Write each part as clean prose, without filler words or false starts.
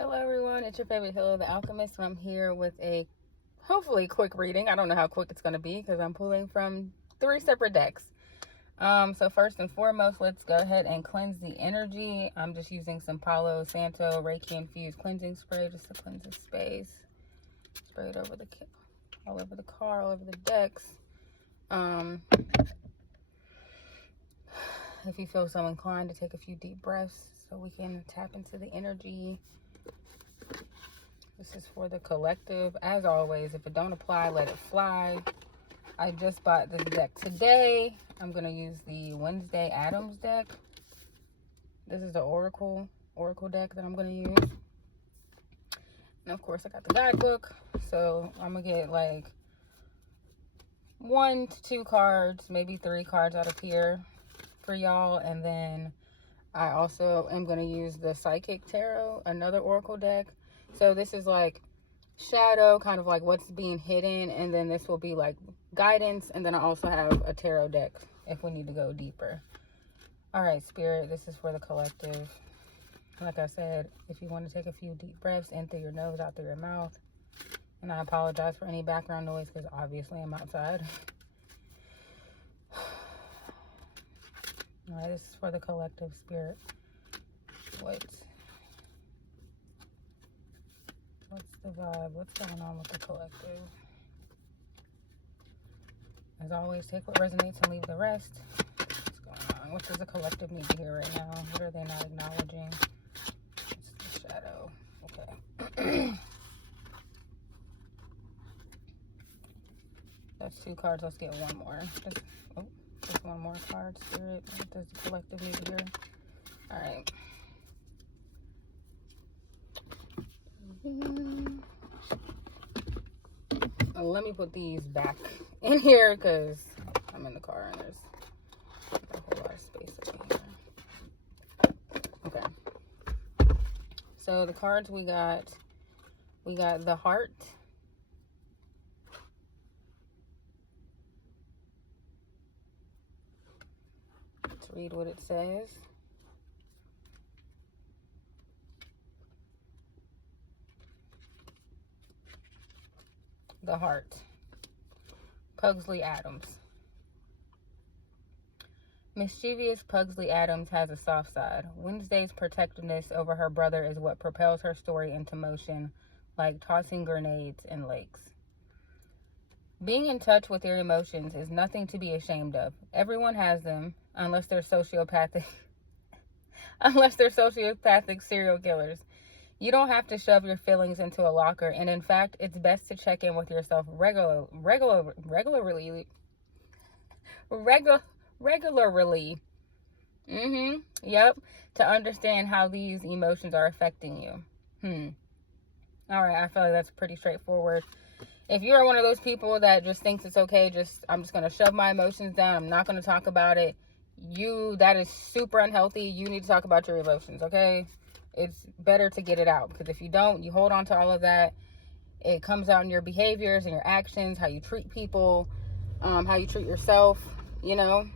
Hello everyone, it's your favorite healer, the Alchemist, and I'm here with a hopefully quick reading. I don't know how quick it's going to be because I'm pulling from 3 separate decks. So first and foremost, let's go ahead and cleanse the energy. I'm just using some Palo Santo Reiki infused cleansing spray just to cleanse the space. Spray it over all over the car, all over the decks. If you feel so inclined to take a few deep breaths so we can tap into the energy. This is for the collective. As always, if it don't apply, let it fly. I just bought this deck today. I'm going to use the Wednesday Adams deck. This is the Oracle deck that I'm going to use. And of course, I got the guidebook. So I'm going to get like 1 to 2 cards, maybe 3 cards out of here for y'all. And then I also am going to use the Psychic Tarot, another Oracle deck. So this is like shadow, kind of like what's being hidden, and then this will be like guidance, and then I also have a tarot deck if we need to go deeper. All right, Spirit, this is for the collective. Like I said, if you want to take a few deep breaths in through your nose, out through your mouth. And I apologize for any background noise because obviously I'm outside. All right, this is for the collective, Spirit. What's the vibe? What's going on with the collective? As always, take what resonates and leave the rest. What's going on? What does the collective need to hear right now? What are they not acknowledging? It's the shadow. Okay. That's 2 cards. Let's get one more. Just one more card, Spirit. What does the collective need to hear? All right. Let me put these back in here because I'm in the car and there's a whole lot of space over here. Okay. So the cards we got the Heart. Let's read what it says. The Heart. Pugsley Adams. Mischievous Pugsley Adams has a soft side. Wednesday's protectiveness over her brother is what propels her story into motion, like tossing grenades in lakes. Being in touch with your emotions is nothing to be ashamed of. Everyone has them, unless they're sociopathic serial killers. You don't have to shove your feelings into a locker, and in fact, it's best to check in with yourself regularly. Yep. To understand how these emotions are affecting you. All right. I feel like that's pretty straightforward. If you're one of those people that just thinks it's okay, I'm just going to shove my emotions down, I'm not going to talk about it, that is super unhealthy. You need to talk about your emotions, okay? It's better to get it out, because if you don't, you hold on to all of that. It comes out in your behaviors and your actions, how you treat people, how you treat yourself, and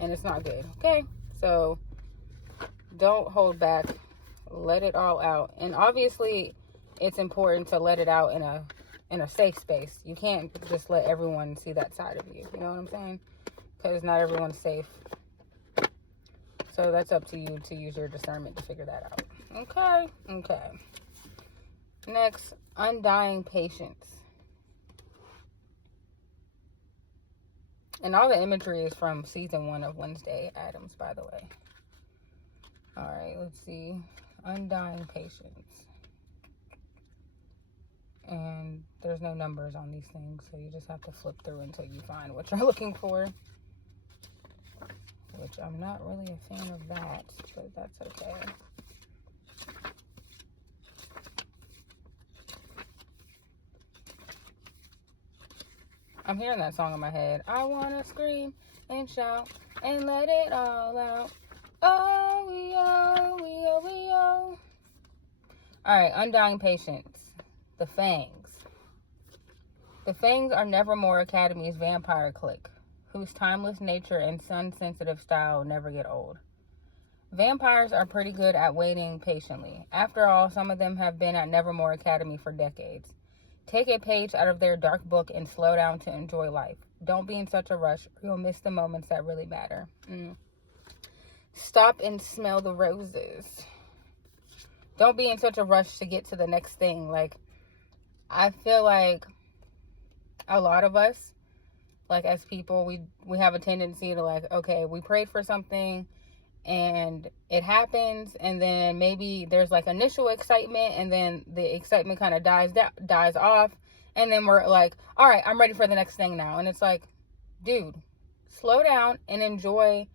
it's not good, okay? So don't hold back. Let it all out. And obviously, it's important to let it out in a safe space. You can't just let everyone see that side of you. You know what I'm saying? Because not everyone's safe. So that's up to you to use your discernment to figure that out. Okay. Next, undying patience. And all the imagery is from season 1 of Wednesday Adams, by the way. All right, let's see. Undying patience. And there's no numbers on these things, so you just have to flip through until you find what you're looking for. Which I'm not really a fan of that, but that's okay. I'm hearing that song in my head. I want to scream and shout and let it all out. Oh, we oh, we oh, we oh. All right, undying patience. The Fangs. The Fangs are Nevermore Academy's vampire clique, whose timeless nature and sun-sensitive style never get old. Vampires are pretty good at waiting patiently. After all, some of them have been at Nevermore Academy for decades. Take a page out of their dark book and slow down to enjoy life. Don't be in such a rush, or you'll miss the moments that really matter. Stop and smell the roses. Don't be in such a rush to get to the next thing. Like, I feel like a lot of us, like as people, we have a tendency to like, okay, we prayed for something and it happens, and then maybe there's like initial excitement, and then the excitement kind of dies off, and then we're like, all right, I'm ready for the next thing now. And it's like, dude, slow down and enjoy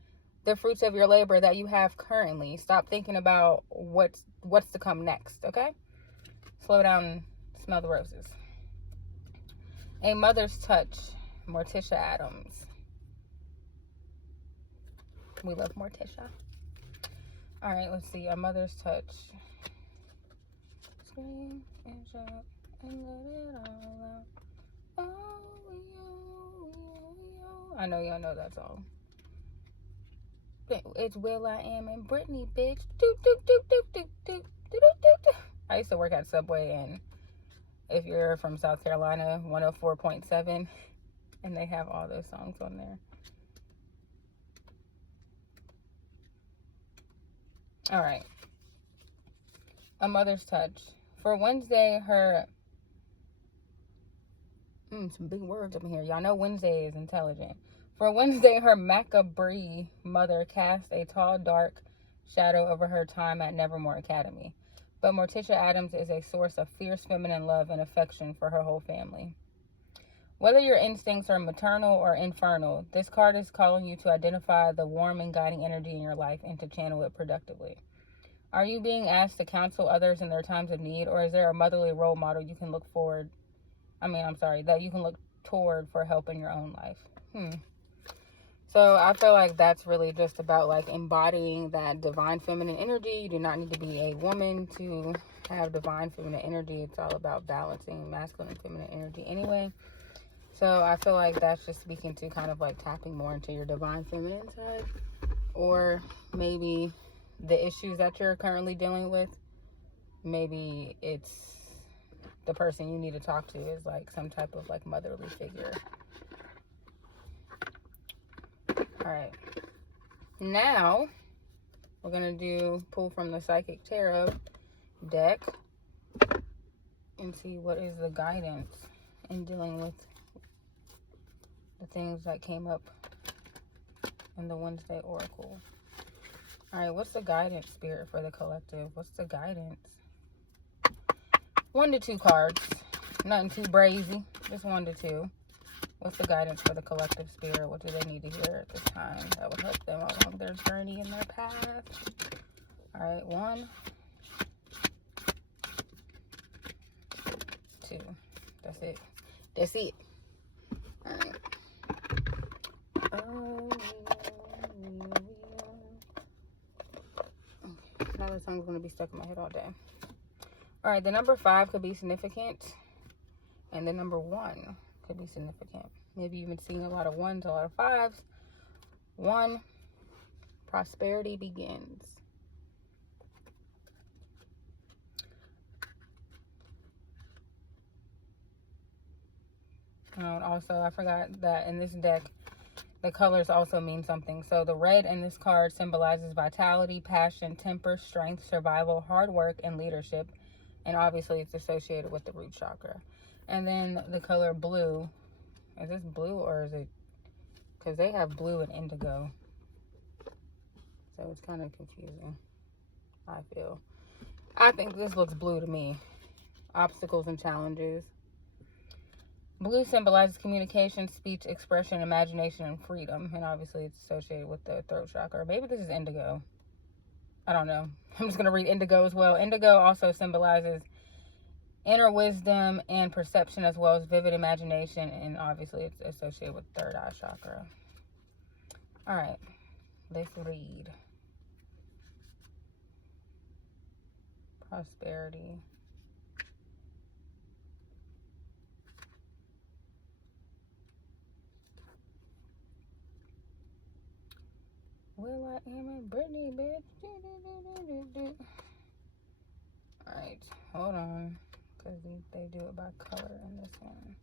the fruits of your labor that you have currently. Stop thinking about what's to come next. Okay, slow down and smell the roses. A mother's touch. Morticia Addams. We love Morticia. All right, let's see. A mother's touch. Scream and shout and let it all out. Oh, yo. I know y'all know that song. It's Will I Am and Britney, bitch. Doop, doop, doop, doop, doop, doop, doop, doop, doop. I used to work at Subway, and if you're from South Carolina, 104.7, and they have all those songs on there. All right. A mother's touch. For Wednesday, her... some big words up in here. Y'all know Wednesday is intelligent. For Wednesday, her macabre mother cast a tall, dark shadow over her time at Nevermore Academy. But Morticia Addams is a source of fierce feminine love and affection for her whole family. Whether your instincts are maternal or infernal, this card is calling you to identify the warm and guiding energy in your life and to channel it productively. Are you being asked to counsel others in their times of need, or is there a motherly role model you can look that you can look toward for help in your own life? So I feel like that's really just about like embodying that divine feminine energy. You do not need to be a woman to have divine feminine energy. It's all about balancing masculine and feminine energy anyway. So I feel like that's just speaking to kind of like tapping more into your divine feminine side, or maybe the issues that you're currently dealing with, maybe it's the person you need to talk to is like some type of like motherly figure. All right, now we're gonna pull from the Psychic Tarot deck and see what is the guidance in dealing with the things that came up in the Wednesday Oracle. All right, what's the guidance, Spirit, for the collective? What's the guidance? 1 to 2 cards. Nothing too brazy. Just 1 to 2. What's the guidance for the collective, Spirit? What do they need to hear at this time that would help them along their journey and their path? All right, 1, 2. That's it. That's it. All right. Now this song's going to be stuck in my head all day. All right, the number 5 could be significant, and the number 1 could be significant. Maybe you've been seeing a lot of 1s, a lot of 5s. 1, prosperity begins. And also, I forgot that in this deck, the colors also mean something. So the red in this card symbolizes vitality, passion, temper, strength, survival, hard work, and leadership. And obviously it's associated with the root chakra. And then the color blue, is this blue or is it, because they have blue and indigo. So it's kind of confusing, I think this looks blue to me. Obstacles and challenges. Blue symbolizes communication, speech, expression, imagination, and freedom. And obviously it's associated with the throat chakra. Maybe this is indigo. I don't know. I'm just going to read indigo as well. Indigo also symbolizes inner wisdom and perception, as well as vivid imagination. And obviously it's associated with third eye chakra. All right. Let's read. Prosperity. Will am a Britney, bitch. Alright, hold on. Because they do it by color in this one.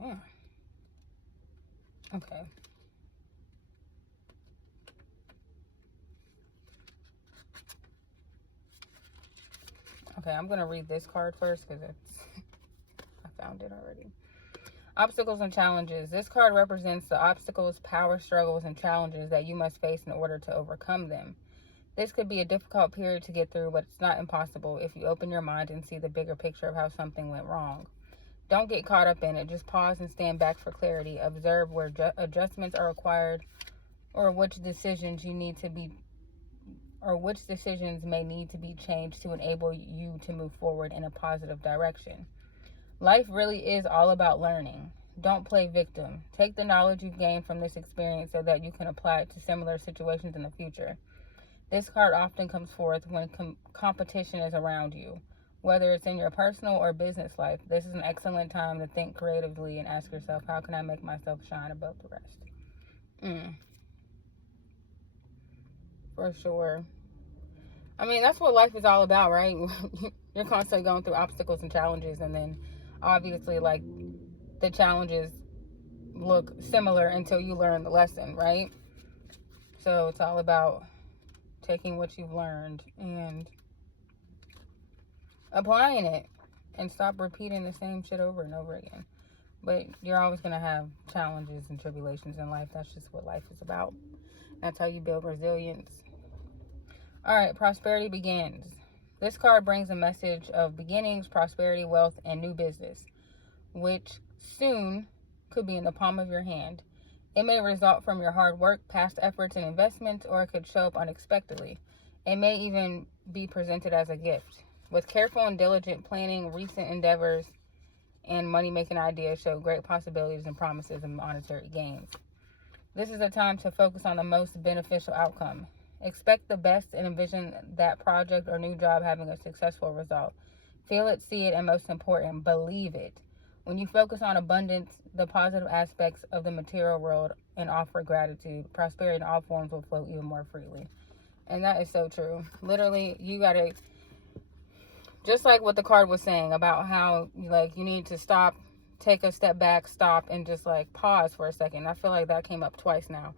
Yeah. Okay. Okay, I'm going to read this card first because I found it already. Obstacles and challenges. This card represents the obstacles, power struggles, and challenges that you must face in order to overcome them. This could be a difficult period to get through, but it's not impossible if you open your mind and see the bigger picture of how something went wrong. Don't get caught up in it. Just pause and stand back for clarity. Observe where adjustments are required or which decisions may need to be changed to enable you to move forward in a positive direction. Life really is all about learning. Don't play victim. Take the knowledge you've gained from this experience so that you can apply it to similar situations in the future. This card often comes forth when competition is around you. Whether it's in your personal or business life, this is an excellent time to think creatively and ask yourself, how can I make myself shine above the rest? For sure. I mean, that's what life is all about, right? You're constantly going through obstacles and challenges, and then obviously, like, the challenges look similar until you learn the lesson, right? So it's all about taking what you've learned and applying it, and stop repeating the same shit over and over again. But you're always going to have challenges and tribulations in life. That's just what life is about. That's how you build resilience. All right, prosperity begins. This card brings a message of beginnings, prosperity, wealth, and new business, which soon could be in the palm of your hand. It may result from your hard work, past efforts, and investments, or it could show up unexpectedly. It may even be presented as a gift. With careful and diligent planning, recent endeavors and money-making ideas show great possibilities and promises of monetary gains. This is a time to focus on the most beneficial outcome. Expect the best and envision that project or new job having a successful result. Feel it, see it, and most important, believe it. When you focus on abundance, the positive aspects of the material world, and offer gratitude, prosperity in all forms will flow even more freely. And that is so true. Literally, you gotta, just like what the card was saying about how, like, you need to stop, take a step back, stop, and just, like, pause for a second. I feel like that came up twice now.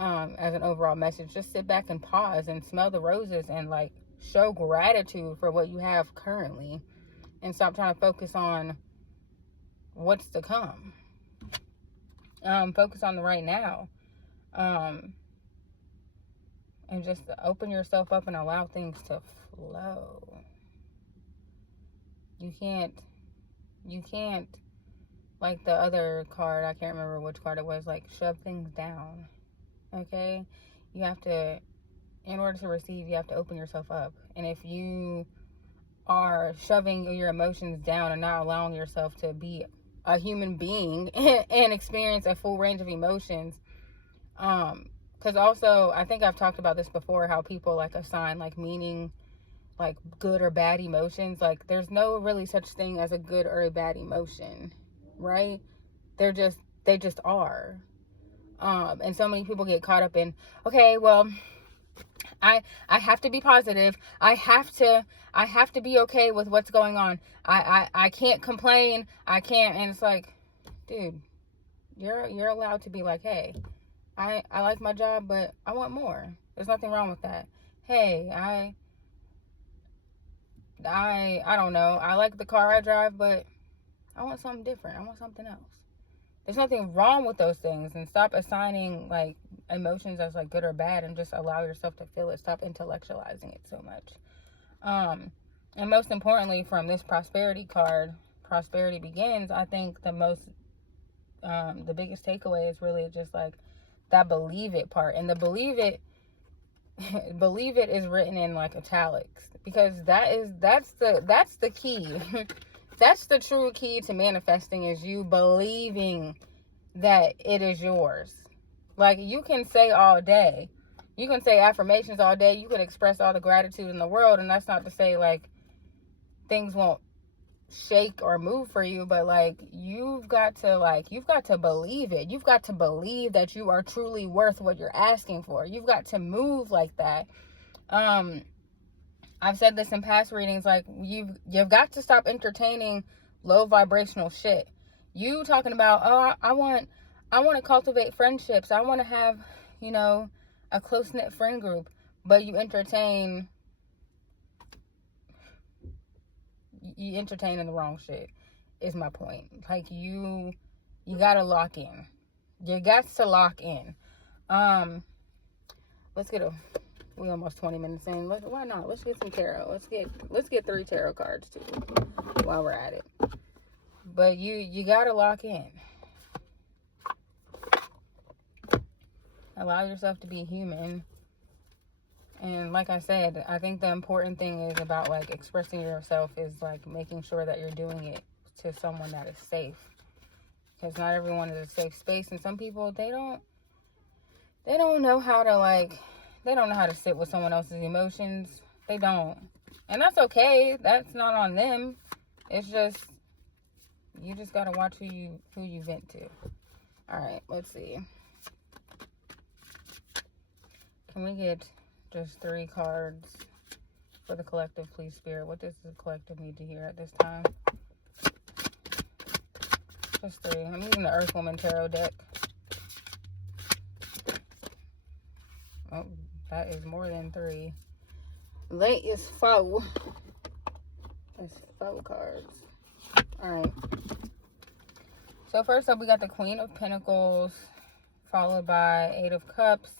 As an overall message, just sit back and pause and smell the roses and, like, show gratitude for what you have currently, and stop trying to focus on what's to come. Focus on the right now, and just open yourself up and allow things to flow. You can't, like the other card, I can't remember which card it was, like, shove things down. Okay, you have to, in order to receive, you have to open yourself up. And if you are shoving your emotions down and not allowing yourself to be a human being and experience a full range of emotions, because also, I think I've talked about this before, how people, like, assign, like, meaning, like, good or bad emotions. Like, there's no really such thing as a good or a bad emotion, right? They just are. And so many people get caught up in, okay, well, I have to be positive. I have to be okay with what's going on. I can't complain. I can't. And it's like, dude, you're allowed to be like, hey, I like my job, but I want more. There's nothing wrong with that. Hey, I don't know. I like the car I drive, but I want something different. I want something else. There's nothing wrong with those things, and stop assigning, like, emotions as, like, good or bad, and just allow yourself to feel it. Stop intellectualizing it so much. And most importantly, from this prosperity card, prosperity begins, I think the biggest takeaway is really just, like, that believe it part. And the believe it is written in, like, italics, because that's the key. That's the true key to manifesting, is you believing that it is yours. Like, you can say all day, you can say affirmations all day, you can express all the gratitude in the world, and that's not to say, like, things won't shake or move for you, but like you've got to believe it. You've got to believe that you are truly worth what you're asking for. You've got to move like that. I've said this in past readings, like you've got to stop entertaining low vibrational shit. You talking about, oh, I want to cultivate friendships. I want to have, a close-knit friend group, but you entertain the wrong shit, is my point. Like you gotta lock in. You got to lock in. We almost 20 minutes in. Why not? Let's get some tarot. Let's get 3 tarot cards too while we're at it. But you gotta lock in. Allow yourself to be human. And like I said, I think the important thing is about like expressing yourself is like making sure that you're doing it to someone that is safe. Because not everyone is a safe space, and some people they don't know how to they don't know how to sit with someone else's emotions. They don't. And that's okay. That's not on them. It's just you just gotta watch who you vent to. Alright, let's see. Can we get just 3 cards for the collective, please, Spirit? What does the collective need to hear at this time? Just 3. I'm using the Earth Woman Tarot deck. Oh, that is more than 3. Late is 4. It's 4 cards. Alright. So first up, we got the Queen of Pentacles, followed by 8 of Cups,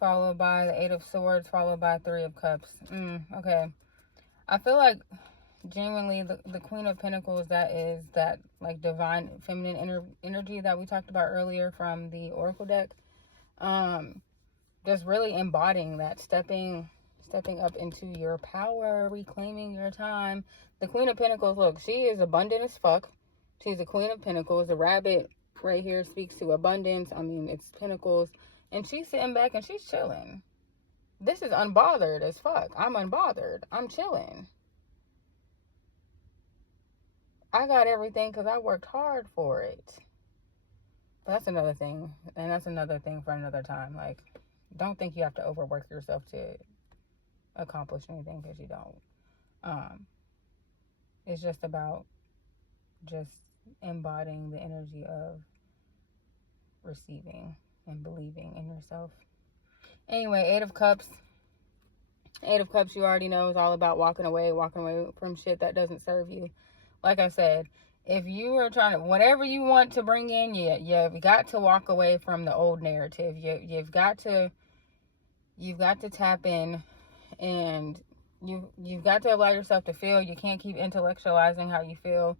followed by the 8 of Swords, followed by 3 of Cups. Okay. I feel like genuinely the Queen of Pentacles, that is that like divine feminine energy that we talked about earlier from the Oracle deck. Just really embodying that, stepping up into your power, reclaiming your time. The Queen of Pentacles, look, she is abundant as fuck. She's the Queen of Pentacles. The rabbit right here speaks to abundance. I mean, it's pentacles. And she's sitting back and she's chilling. This is unbothered as fuck. I'm unbothered. I'm chilling. I got everything because I worked hard for it. But that's another thing. And that's another thing for another time. Like, don't think you have to overwork yourself to accomplish anything, because you don't. It's just about just embodying the energy of receiving and believing in yourself. Anyway, 8 of Cups. 8 of Cups, you already know, is all about walking away from shit that doesn't serve you. Like I said, if you are trying to, whatever you want to bring in, you've got to walk away from the old narrative. You've got to tap in, and you've got to allow yourself to feel. You can't keep intellectualizing how you feel.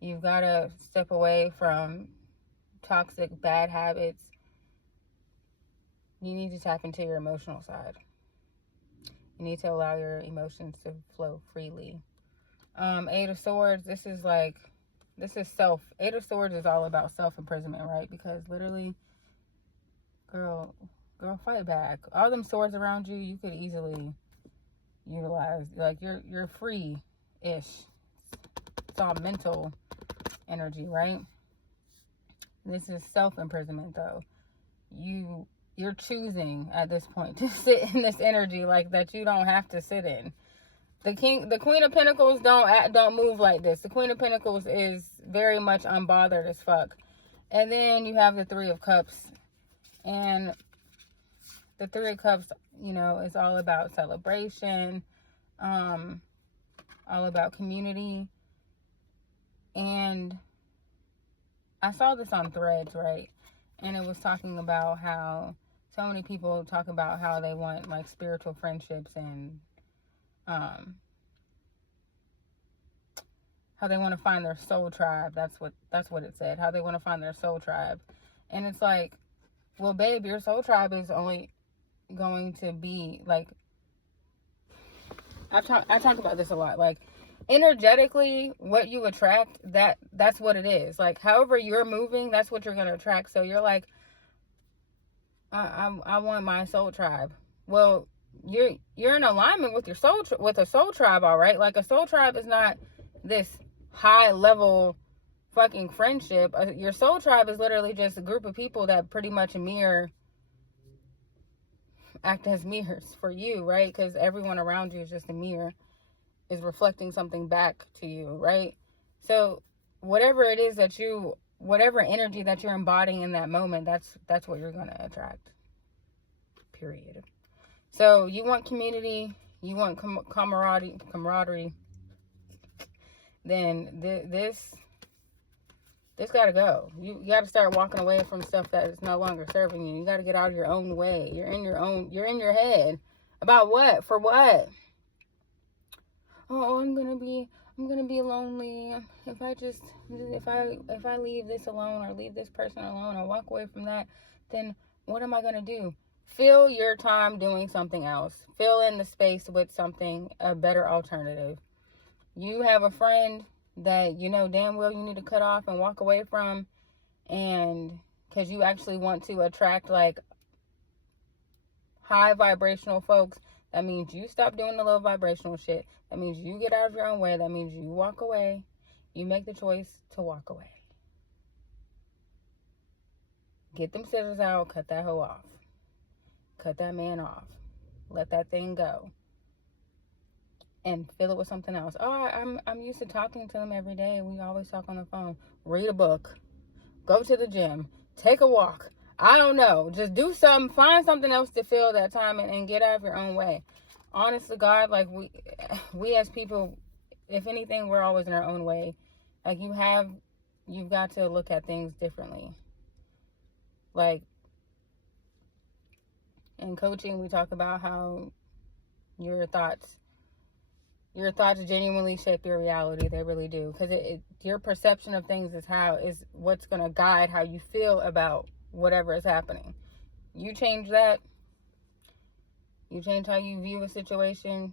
You've got to step away from toxic, bad habits. You need to tap into your emotional side. You need to allow your emotions to flow freely. 8 of Swords, this is self. 8 of Swords is all about self-imprisonment, right? Because literally, girl, fight back. All them swords around you, you could easily utilize. Like, you're free-ish. It's all mental energy, right? This is self-imprisonment, though. You're choosing at this point to sit in this energy like that you don't have to sit in. The Queen of Pentacles don't move like this. The Queen of Pentacles is very much unbothered as fuck. And then you have the 3 of Cups. And the 3 of Cups, is all about celebration, all about community. And I saw this on Threads, right? And it was talking about how so many people talk about how they want like spiritual friendships, and how they want to find their soul tribe. That's what it said. How they want to find their soul tribe. And it's like, well, babe, your soul tribe is only going to be like, I talk about this a lot. Like, energetically, what you attract, that's what it is. Like, however you're moving, that's what you're going to attract. So you're like, I want my soul tribe. Well, you're in alignment with your with a soul tribe, all right? Like, a soul tribe is not this high level fucking friendship. Your soul tribe is literally just a group of people that pretty much act as mirrors for you, right? Because everyone around you is just a mirror, is reflecting something back to you, right? So whatever it is that whatever energy that you're embodying in that moment, that's what you're going to attract, period. So you want community, you want camaraderie, then this got to go. You got to start walking away from stuff that is no longer serving you. You got to get out of your own way. You're in your head. About what? For what? Oh, I'm gonna be lonely if I leave this alone, or leave this person alone, or walk away from that. Then what am I gonna do? Fill your time doing something else. Fill in the space with something, a better alternative. You have a friend that you know damn well you need to cut off and walk away from, and because you actually want to attract like high vibrational folks, that means you stop doing the low vibrational shit. That means you get out of your own way. That means you walk away. You make the choice to walk away. Get them scissors out. Cut that hoe off. Cut that man off. Let that thing go. And fill it with something else. Oh, I'm used to talking to them every day. We always talk on the phone. Read a book. Go to the gym. Take a walk. I don't know. Just do something. Find something else to fill that time and get out of your own way. Honestly, God, like we as people, if anything, we're always in our own way. Like you've got to look at things differently. Like in coaching, we talk about how your thoughts genuinely shape your reality. They really do. Because your perception of things is what's going to guide how you feel about whatever is happening. You change that. You change how you view a situation.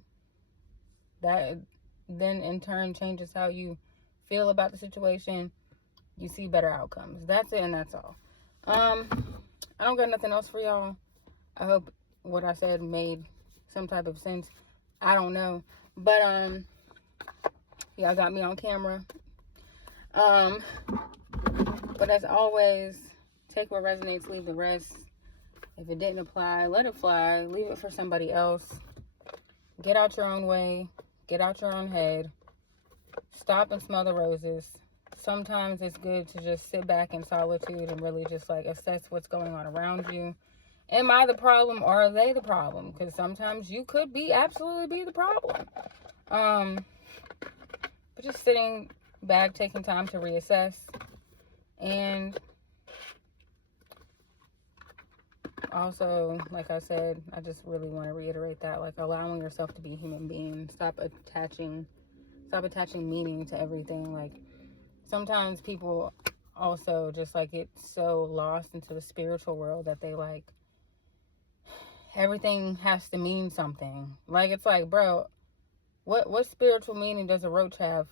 That then in turn changes how you feel about the situation. You see better outcomes. That's it, and that's all. I don't got nothing else for y'all. I hope what I said made some type of sense. I don't know. But y'all got me on camera. But as always, take what resonates, leave the rest. If it didn't apply, let it fly. Leave it for somebody else. Get out your own way. Get out your own head. Stop and smell the roses. Sometimes it's good to just sit back in solitude and really just like assess what's going on around you. Am I the problem, or are they the problem? Because sometimes you could absolutely be the problem. But just sitting back, taking time to reassess. And also, like I said, I just really want to reiterate that, like, allowing yourself to be a human being. Stop attaching meaning to everything. Like, sometimes people also just like get so lost into the spiritual world that they like everything has to mean something. Like, it's like, bro, what spiritual meaning does a roach have?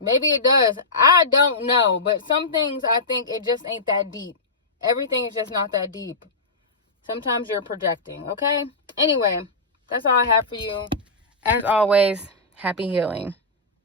Maybe it does. I don't know. But some things, I think it just ain't that deep. Everything is just not that deep. Sometimes you're projecting, okay? Anyway, that's all I have for you. As always, happy healing.